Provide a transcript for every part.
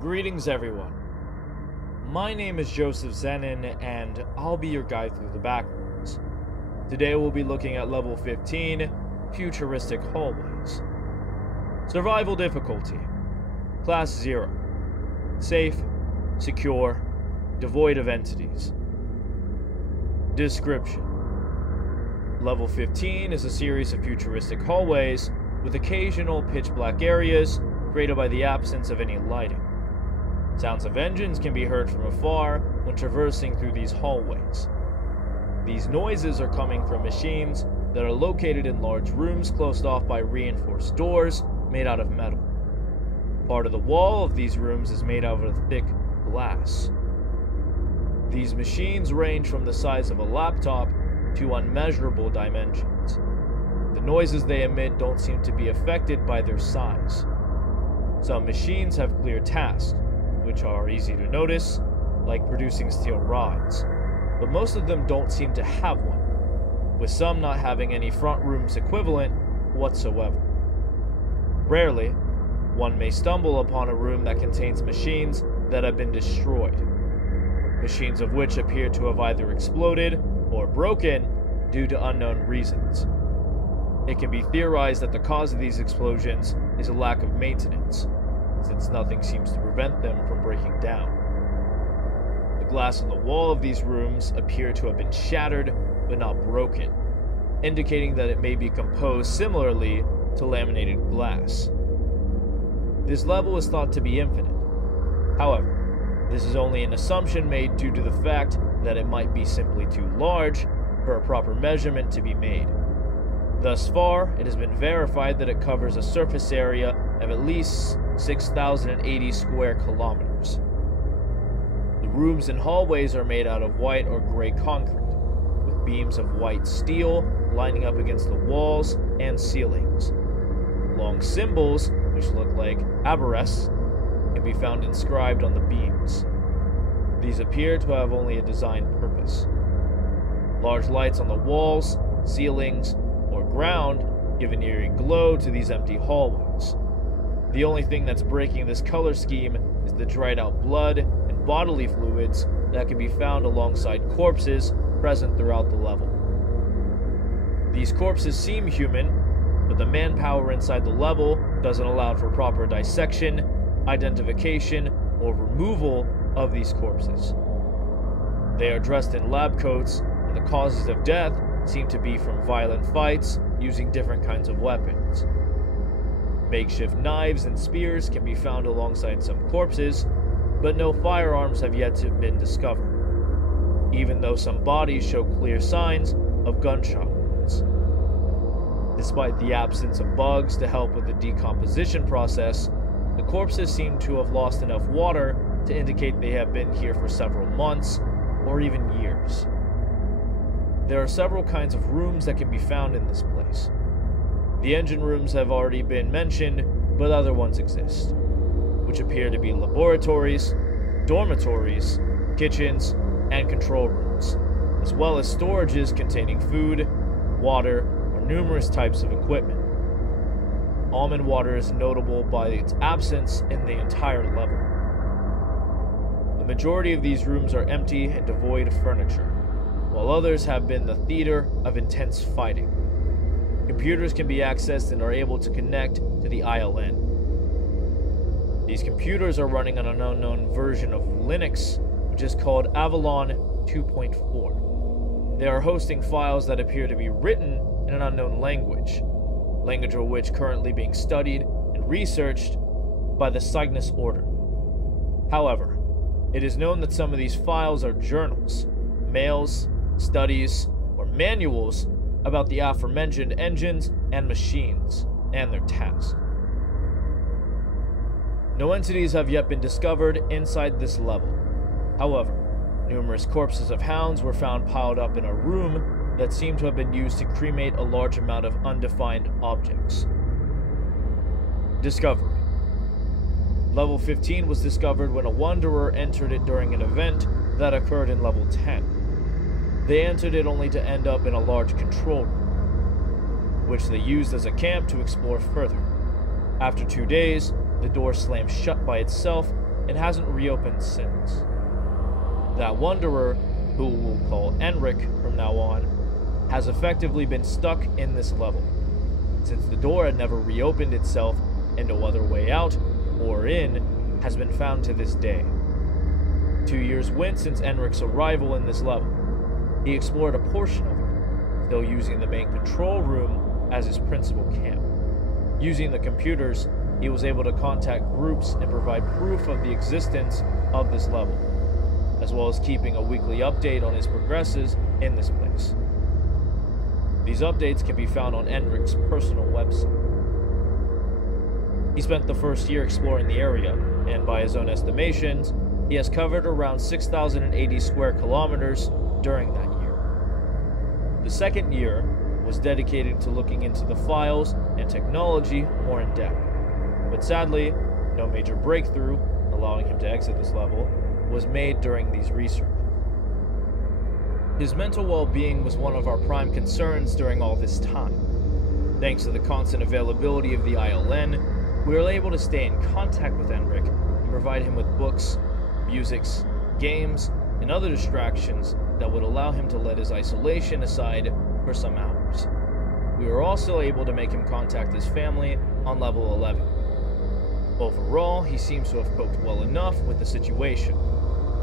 Greetings everyone. My name is Joseph Zenin and I'll be your guide through the Backrooms. Today we'll be looking at level 15, Futuristic Hallways. Survival difficulty, Class 0. Safe, secure, devoid of entities. Description: Level 15 is a series of futuristic hallways with occasional pitch-black areas created by the absence of any lighting. Sounds of engines can be heard from afar when traversing through these hallways. These noises are coming from machines that are located in large rooms closed off by reinforced doors made out of metal. Part of the wall of these rooms is made out of thick glass. These machines range from the size of a laptop to unmeasurable dimensions. The noises they emit don't seem to be affected by their size. Some machines have clear tasks, which are easy to notice, like producing steel rods, but most of them don't seem to have one, with some not having any front rooms equivalent whatsoever. Rarely, one may stumble upon a room that contains machines that have been destroyed, machines of which appear to have either exploded or broken due to unknown reasons. It can be theorized that the cause of these explosions is a lack of maintenance, since nothing seems to prevent them from breaking down. The glass on the wall of these rooms appear to have been shattered but not broken, indicating that it may be composed similarly to laminated glass. This level is thought to be infinite. However, this is only an assumption made due to the fact that it might be simply too large for a proper measurement to be made. Thus far, it has been verified that it covers a surface area of at least 6,080 square kilometers. The rooms and hallways are made out of white or gray concrete, with beams of white steel lining up against the walls and ceilings. Long symbols, which look like abaris, can be found inscribed on the beams. These appear to have only a design purpose. Large lights on the walls, ceilings, or ground give an eerie glow to these empty hallways. The only thing that's breaking this color scheme is the dried out blood and bodily fluids that can be found alongside corpses present throughout the level. These corpses seem human, but the manpower inside the level doesn't allow for proper dissection, identification, or removal of these corpses. They are dressed in lab coats, and the causes of death seem to be from violent fights using different kinds of weapons. Makeshift knives and spears can be found alongside some corpses, but no firearms have yet to been discovered, even though some bodies show clear signs of gunshot wounds. Despite the absence of bugs to help with the decomposition process, the corpses seem to have lost enough water to indicate they have been here for several months or even years. There are several kinds of rooms that can be found in this place. The engine rooms have already been mentioned, but other ones exist, which appear to be laboratories, dormitories, kitchens, and control rooms, as well as storages containing food, water, or numerous types of equipment. Almond water is notable by its absence in the entire level. The majority of these rooms are empty and devoid of furniture, while others have been the theater of intense fighting. Computers can be accessed and are able to connect to the ILN. These computers are running on an unknown version of Linux, which is called Avalon 2.4. They are hosting files that appear to be written in an unknown language of which currently being studied and researched by the Cygnus Order. However, it is known that some of these files are journals, mails, studies, or manuals about the aforementioned engines and machines and their tasks. No entities have yet been discovered inside this level. However, numerous corpses of hounds were found piled up in a room that seemed to have been used to cremate a large amount of undefined objects. Discovery: Level 15 was discovered when a wanderer entered it during an event that occurred in Level 10. They entered it only to end up in a large control room, which they used as a camp to explore further. After 2 days, the door slammed shut by itself and hasn't reopened since. That wanderer, who we'll call Enric from now on, has effectively been stuck in this level, since the door had never reopened itself and no other way out or in has been found to this day. 2 years went since Enric's arrival in this level. He explored a portion of it, still using the main control room as his principal camp. Using the computers, he was able to contact groups and provide proof of the existence of this level, as well as keeping a weekly update on his progresses in this place. These updates can be found on Enric's personal website. He spent the first year exploring the area, and by his own estimations, he has covered around 6,080 square kilometers during that year. The second year was dedicated to looking into the files and technology more in depth, but sadly, no major breakthrough, allowing him to exit this level, was made during these research. His mental well-being was one of our prime concerns during all this time. Thanks to the constant availability of the ILN, we were able to stay in contact with Enric and provide him with books, musics, games, and other distractions that would allow him to let his isolation aside for some hours. We were also able to make him contact his family on level 11. Overall, he seems to have coped well enough with the situation,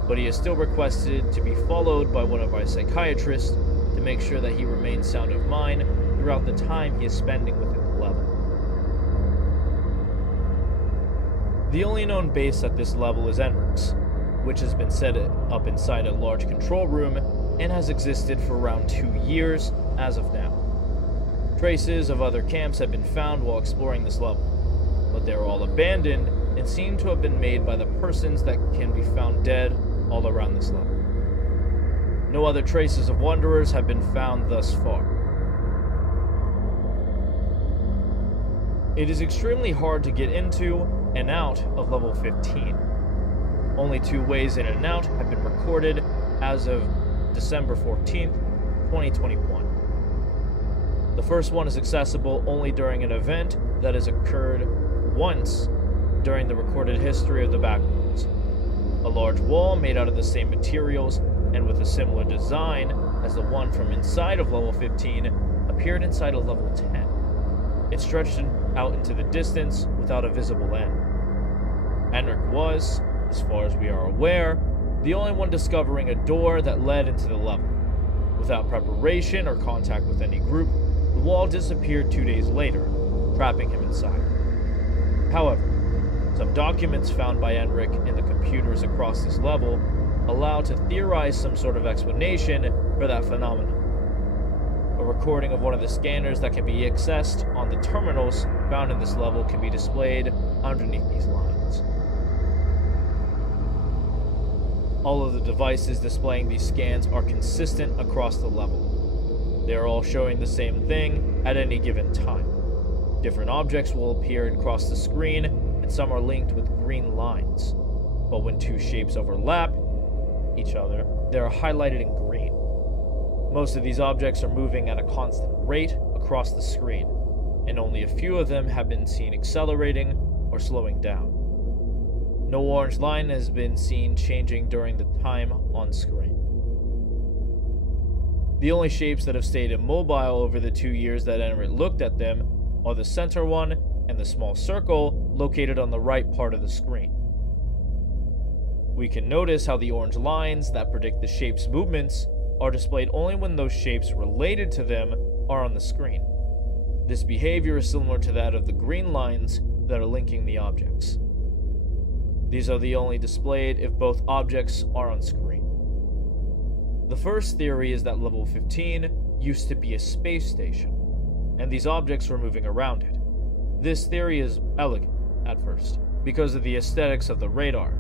but he has still requested to be followed by one of our psychiatrists to make sure that he remains sound of mind throughout the time he is spending within the level. The only known base at this level is Enric's, which has been set up inside a large control room and has existed for around 2 years as of now. Traces of other camps have been found while exploring this level, but they are all abandoned and seem to have been made by the persons that can be found dead all around this level. No other traces of wanderers have been found thus far. It is extremely hard to get into and out of level 15. Only 2 ways in and out have been recorded as of December 14th, 2021. The first one is accessible only during an event that has occurred once during the recorded history of the Backrooms. A large wall made out of the same materials and with a similar design as the one from inside of level 15 appeared inside of level 10. It stretched out into the distance without a visible end. Enric was, as far as we are aware, the only one discovering a door that led into the level. Without preparation or contact with any group, the wall disappeared 2 days later, trapping him inside. However, some documents found by Enric in the computers across this level allow to theorize some sort of explanation for that phenomenon. A recording of one of the scanners that can be accessed on the terminals found in this level can be displayed underneath these lines. All of the devices displaying these scans are consistent across the level. They are all showing the same thing at any given time. Different objects will appear across the screen, and some are linked with green lines. But when 2 shapes overlap each other, they are highlighted in green. Most of these objects are moving at a constant rate across the screen, and only a few of them have been seen accelerating or slowing down. No orange line has been seen changing during the time on screen. The only shapes that have stayed immobile over the 2 years that Enric looked at them are the center one and the small circle located on the right part of the screen. We can notice how the orange lines that predict the shape's movements are displayed only when those shapes related to them are on the screen. This behavior is similar to that of the green lines that are linking the objects. These are the only displayed if both objects are on screen. The first theory is that level 15 used to be a space station, and these objects were moving around it. This theory is elegant at first, because of the aesthetics of the radar,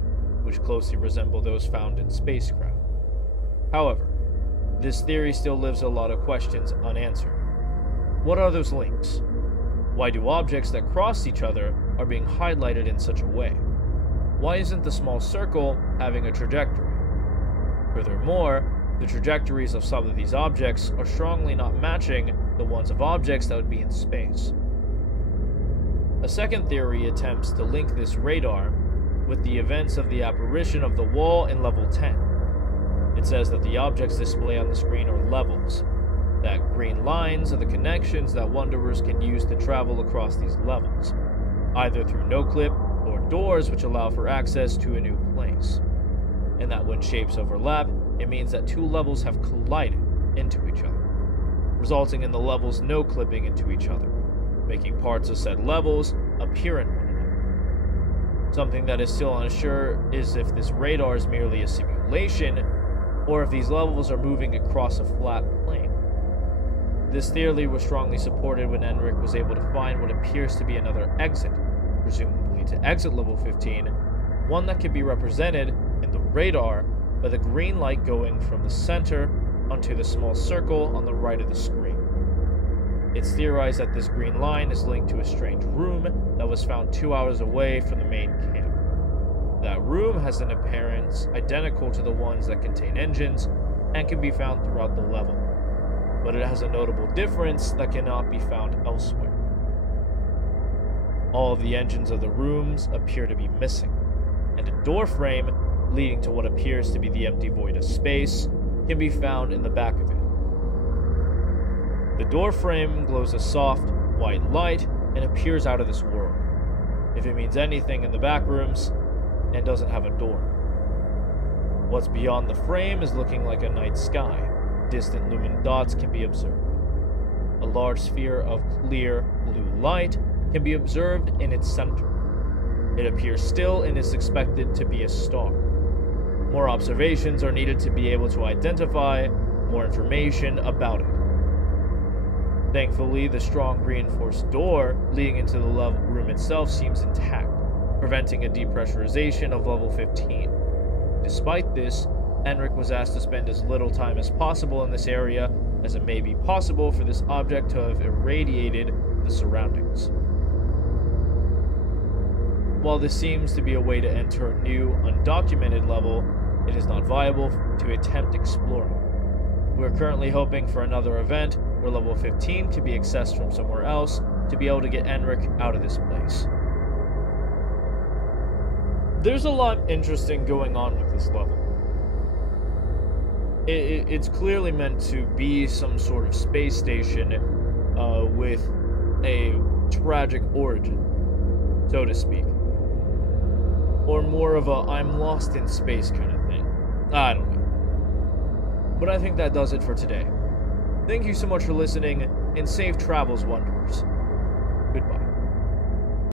which closely resemble those found in spacecraft. However, this theory still leaves a lot of questions unanswered. What are those links? Why do objects that cross each other are being highlighted in such a way? Why isn't the small circle having a trajectory? Furthermore, the trajectories of some of these objects are strongly not matching the ones of objects that would be in space. A second theory attempts to link this radar with the events of the apparition of the wall in level 10. It says that the objects displayed on the screen are levels, that green lines are the connections that wanderers can use to travel across these levels, either through no-clip or doors which allow for access to a new place, and that when shapes overlap, it means that two levels have collided into each other, resulting in the levels no-clipping into each other, making parts of said levels appear in one another. Something that is still unsure is if this radar is merely a simulation, or if these levels are moving across a flat plane. This theory was strongly supported when Enric was able to find what appears to be another exit, presumably to exit level 15, one that can be represented in the radar by the green light going from the center onto the small circle on the right of the screen. It's theorized that this green line is linked to a strange room that was found 2 hours away from the main camp. That room has an appearance identical to the ones that contain engines and can be found throughout the level, but it has a notable difference that cannot be found elsewhere. All of the engines of the rooms appear to be missing, and a door frame leading to what appears to be the empty void of space can be found in the back of it. The door frame glows a soft, white light and appears out of this world, if it means anything in the Backrooms, and doesn't have a door. What's beyond the frame is looking like a night sky. Distant luminous dots can be observed. A large sphere of clear blue light can be observed in its center. It appears still and is expected to be a star. More observations are needed to be able to identify more information about it. Thankfully, the strong reinforced door leading into the level room itself seems intact, preventing a depressurization of level 15. Despite this, Enric was asked to spend as little time as possible in this area, as it may be possible for this object to have irradiated the surroundings. While this seems to be a way to enter a new, undocumented level, it is not viable to attempt exploring. We are currently hoping for another event where level 15 can be accessed from somewhere else to be able to get Enric out of this place. There's a lot interesting going on with this level. It's clearly meant to be some sort of space station with a tragic origin, so to speak. Or more of a I'm lost in space kind of thing. I don't know. But I think that does it for today. Thank you so much for listening, and safe travels, Wanderers. Goodbye.